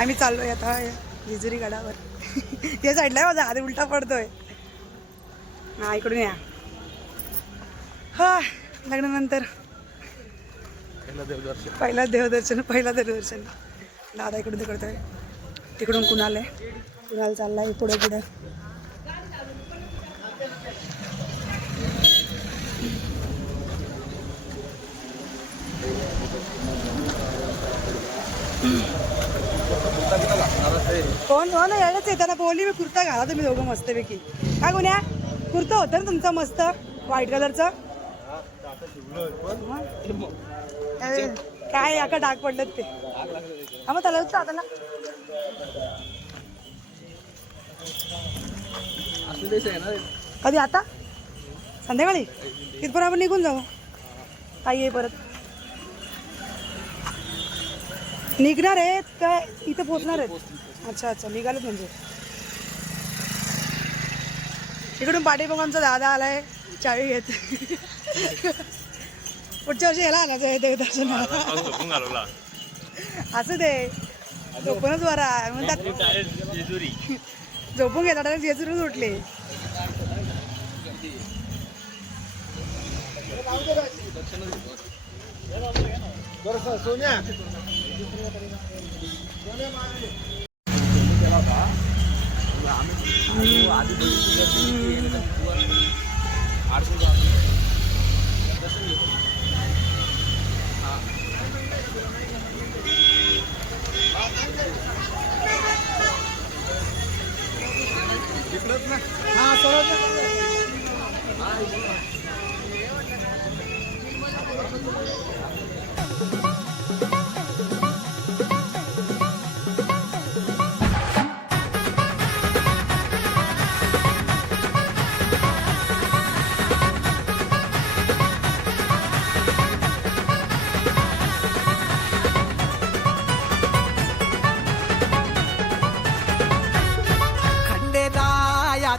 आम्ही चाललोय आता जेजुरी गडावर. या साईडला आहे माझा आधी उलटा पडतोय. हा इकडून या. हा लग्नानंतर पहिला देवदर्शन. दादा इकडून करतोय. तिकडून कुणाल आहे. कुणाल चाललाय पुढे पुढे. कोण हो ना यायलाच आहे. त्यांना बोलली मी कुर्ता घाला तुम्ही दोघं मस्तपैकी. काय गुन्ह्या कुर्ता होतं ना तुमचा मस्त व्हाईट कलरचा. काय आका डाग पडलं ते. हा मग त्याला आता ना कधी आता संध्याकाळी तिथपर्यंत आपण निघून जाऊ. काही आहे परत निघणार आहेत काय इथे पोहोचणार आहेत. अच्छा अच्छा निघालेत म्हणजे. इकडून पाठीमागून आमचा दादा आलाय चावी घेत. पुढच्या वर्षी याला आणायचं आहे देवदर्शनाला. असं ते झोपूनच बरा म्हणतात. झोपून घेतात जेजुरीच उठले.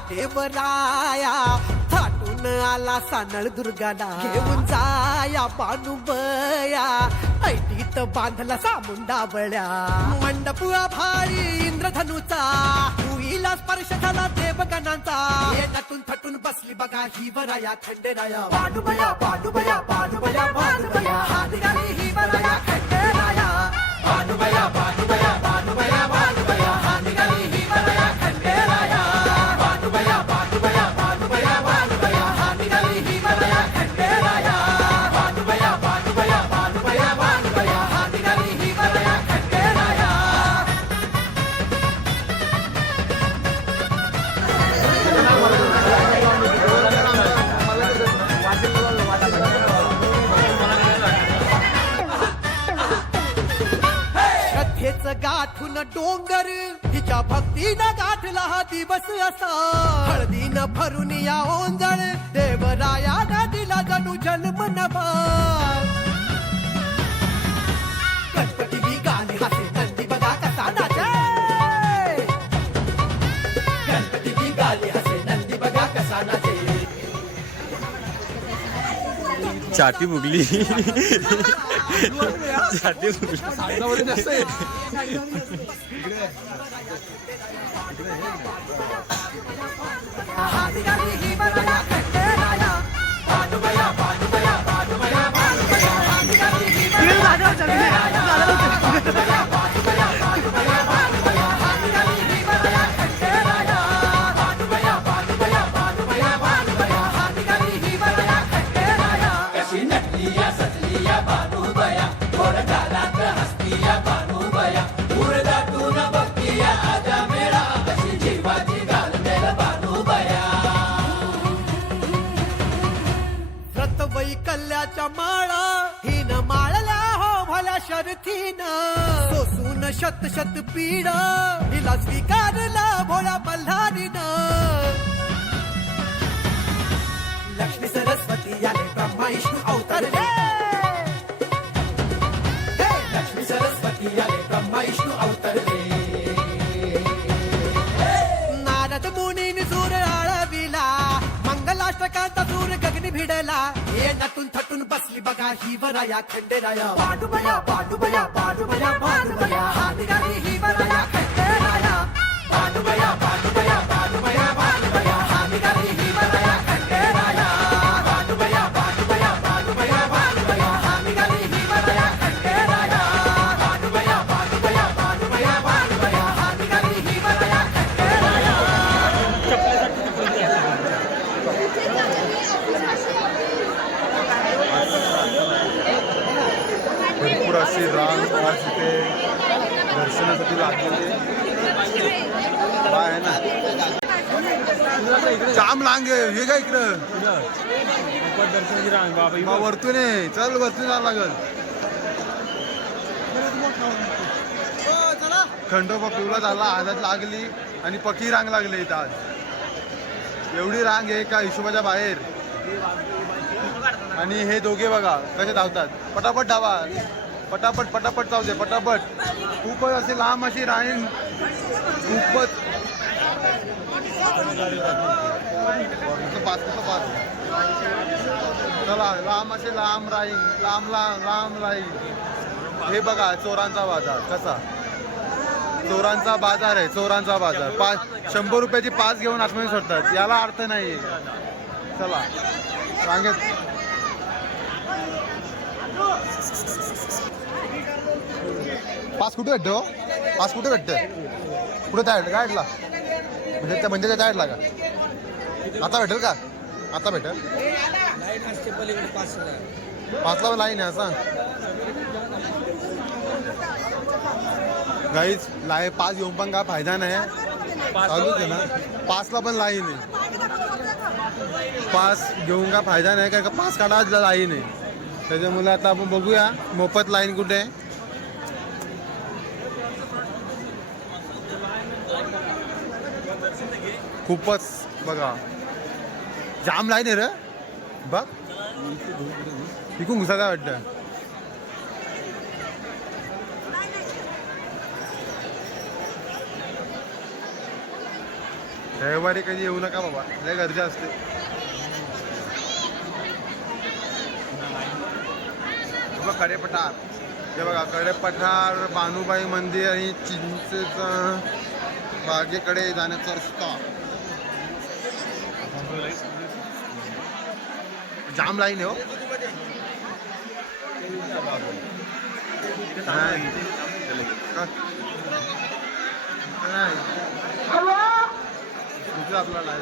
देवराया थाटून आला सानळ दुर्गाला. घेऊन जाया बानुबया ऐटीत बांधला सामुंडा बळ्या. मंडप भारी इंद्रधनुचा भुईला स्पर्श झाला देवगणांचा. नटून थटून बसली बघा ही वराया खंडेराया. बानुबया बानुबया बानुबया बानुबया हात घाली ही वराया खंडेराया. बानुबया बानुबया बानुबया बानुबया हात घाली ही वराया खंडेराया. बानुबया बानुबया बानुबया बानुबया हात घाली ही वराया खंडेराया. बानुबया बानुबया बानुबया बानुबया हात घाली ही वराया खंडेराया. श्रद्धेच गाठून डोंगर तिच्या भक्तीनं गाठला हा दिवस असा. हळदीनं भरून या ओंजळ देवराया दिला जणू जन्म नवा. गणपती बी गाणे हाते नंदी बघा कसा नाचे. गणपती बी गाणे हाते नंदी बघा कसा नाचे. छाती फुगली. छाती फुगली. कल्ल्याच्या माळा हिन माळल्या हो भल्या शर्थीन. सोसून शत शत पीड हिला स्वीकारला भोळा बल्हारीन. लक्ष्मी सरस्वती याने ब्रह्मा विष्णू अवतरले. लक्ष्मी सरस्वती याने ब्रह्मा विष्णू अवतरले. नारद मुनीन सूर आळविला मंगलाष्टकांचा सूर गगनी भिडला. ये नटून थटून बसली बघा हिवराया खंडेराया बाडूबया बाडूबया बाडूबया बाडूबया हात गाडी हिवराया खंडेराया बाडूबया बाडूबया बाडूबया बाडूबया हात गाडी हिवराया खंडेराया बाडूबया बाडूबया बाडूबया बाडूबया हात गाडी हिवराया खंडेराया बाडूबया बाडूबया बाडूबया बाडूबया हात गाडी हिवराया खंडेराया भरपूर अशी रांग आज इथे दर्शनासाठी लागलेली आहे ना. जाम लांग आहे हे काय इकडं दर्शनाची रांग बाबा मग वरतून आहे चल वरतून जावं लागल. खंडोबा पिवला झाला आजात लागली आणि पकी रांग लागली इथं आज. एवढी रांग आहे का हिशोबाच्या बाहेर. आणि हे दोघे बघा कसे धावतात पटापट धावा पटापट पटापट जाऊ दे पटापट. खूपच अशी लांब अशी रांग खूपच पाच चला लांब असे लांब राहील लांब लांब लांब राहील. हे बघा चोरांचा बाजार कसा चोरांचा बाजार आहे चोरांचा बाजार. 100 रुपयाची पास घेऊन आतमध्ये सोडतात याला अर्थ नाही. चला रांगेत पास कुठे भेटतो पास कुठे भेटतं कुठे त्या गाडला म्हणजे त्या मंदिराच्या साईडला का आता भेटेल का आता भेटेल 5ला लाईन आहे असा गाईच लाईन 5 घेऊन पण काय फायदा नाही चालूच आहे ना. 5ला पण लाईन आहे 5 घेऊन काय फायदा नाही काय का 5 काढायला लाईन आहे. त्याच्यामुळे आता आपण बघूया मोफत लाईन कुठे आहे. खूपच बघा जाम लाईन आहे रे बघ इकून घुसा काय वाटतं. रविवारी कधी येऊ नका बाबा लय गर्दी असते. कडेपठार हे बघा कडेपठार बानुबाई मंदिर आणि चिंचेचा बागेकडे जाण्याचा रस्ता. जाम लाईन आहे हो. कुठे आपला लाईन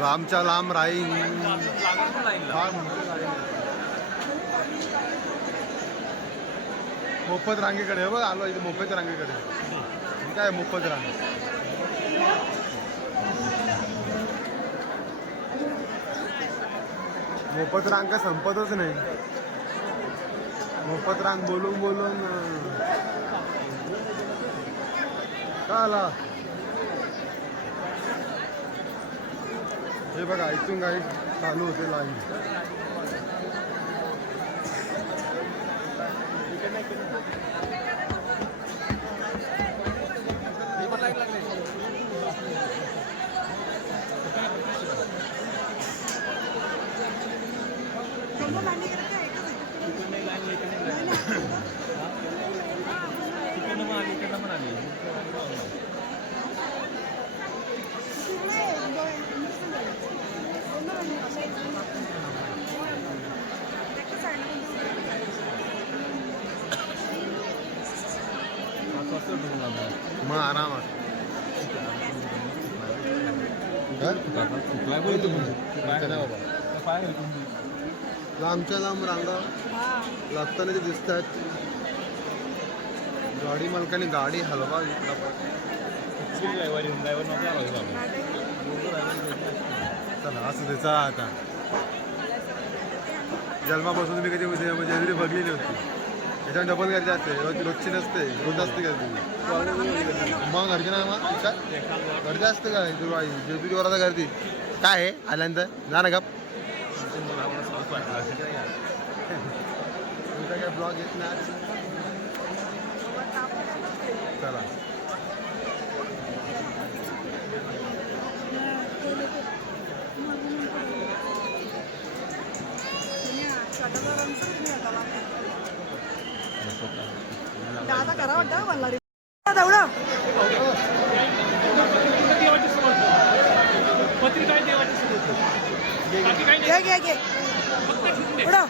लांबच्या लांब राहील. मोफत रांगेकडे बघ आलो इथे मोफत रांगेकडे काय मोफत रांग. मोफत रांग का संपतच नाही. मोफत रांग बोलून बोलून का आला. हे बघा इथून काही चालू होते लाईन. मग आरामात लांबच्या लांब रांगा लागताना ते दिसतात. गाडी मालकाने गाडी हलवा चला असं त्याचा आता जन्मापासून मी कधी म्हणजे बघली नव्हती. त्याच्यावर डबल गर्दी असते, रोजची नसते, रोज असते गर्दी. मग गर्दी नाही मग गर्दी असते का जेजुरीवर आता गर्दी काय आहे आल्यानंतर जा ना गप. तुमचा काय ब्लॉग येत ना. चला दादा करा वाटतं मला तेवढं घे घे घे पुढं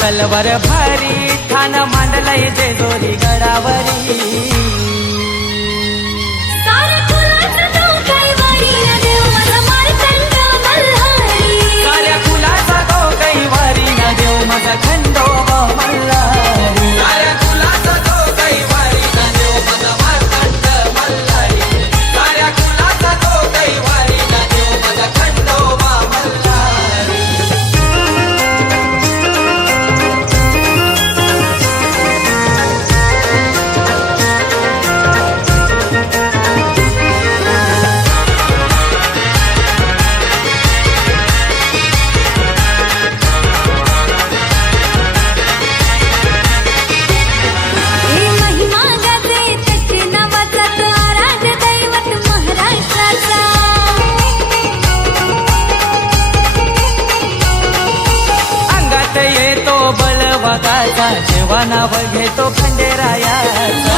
तलवार भारी ठाण मांडलंय जेजुरी गडावरी. साऱ्या कुलाचा तो कैवारी न देव माझा खंडोबा मल्हारी. साऱ्या कुलाचा तो कैवारी न देव माझा मार्तंड मल्हारी. साऱ्या कुलाचा तो कैवारी न देव माझा खंडोबा मल्हारी. वागाचा जेव्हा नाव घेतो खंडेरायाचा.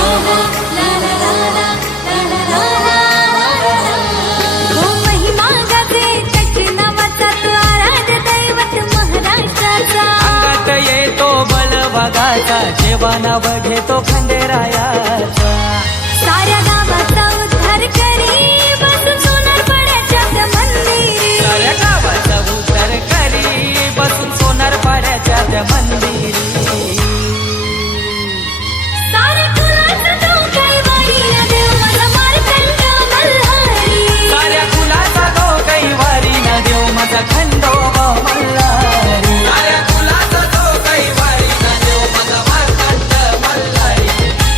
हो महिमा गाजे त्याची नावाचा तो आराध्य दैवत महाराष्ट्राचा. अंगात येतो बळ वागाचा जेव्हा नाव घेतो खंडेरायाचा. साऱ्या गावाचा उद्धार करी बसून सोनार पाड्याच्या मंदिरी. साऱ्या गावाचा उद्धार करी बसून सोनार पाड्याच्या त्या मंदिरी. साऱ्या कुलाचा तो कैवारी न देव माझा मार्तंड मल्हारी. साऱ्या कुलाचा तो कैवारी न देव माझा खंडोबा मल्हारी. साऱ्या कुलाचा तो कैवारी न देव माझा मार्तंड मल्हारी.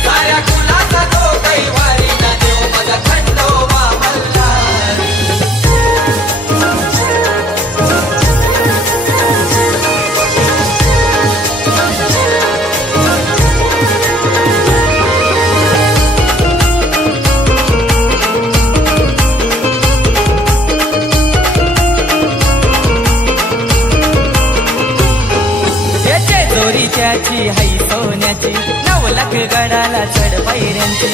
साऱ्या कुलाचा तो कैवारी न देव माझा खंडोबा मल्हारी. त्याची हाई सोन्याची 9 लाख गडाला चढ पायऱ्यांची.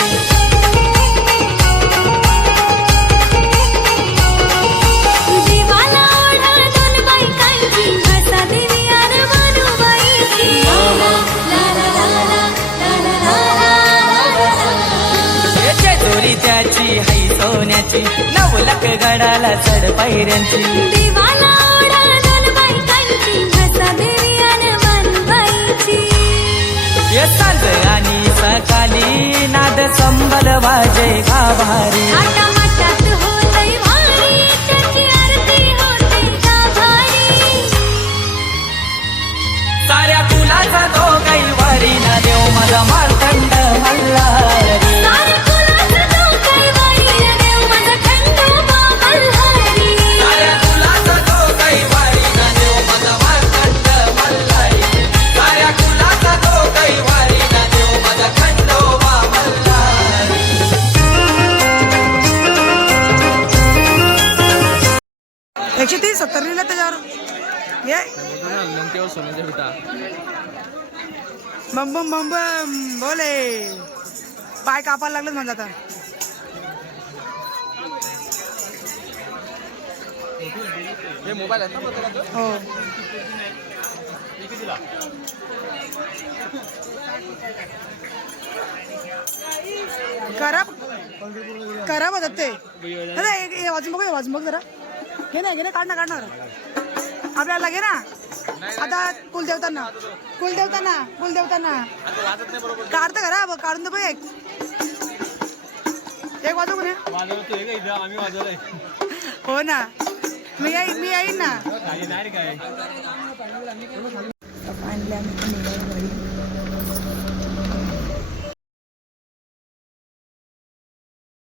देवाला ओढा 2 बायकांची भाषा देवी आणि मनुबाईची. जेजुरी त्याची हाई सोन्याची 9 लाख गडाला चढ पायऱ्यांची. देवाला ओढा 2 बायकांची भाषा देवी सांज आणि सकाळी नाद संबल वाजे गाभारी. थाटामाटात होतंय भारी त्याची आरती होते गाभारी. साऱ्या कुलाचा तो कैवारी ना देव माझा मार्तंड मल्हारी. साऱ्या कुलाचा तो कैवारी ना देव माझा खंडोबा त्याच्यावर ये तेव्हा सोन्याच्या होता बम बम बम बम बोले पाय कापायला लागलं म्हणजे आता हे मोबाईल आहेत ना प्रत्येकाचं? हो खराब खराब होतात ते अरे हे वाजून बघ वाजून बघ जरा घे ना काढणार आपल्याला घे ना आता कुलदेवतांना काढतं खरा बघ काढून दे बघ एक वाजू कोणी वाजवतोय का इथं आम्ही वाजवलंय हो ना मी येईन ना नाही काय आणले आम्ही निघालो घरी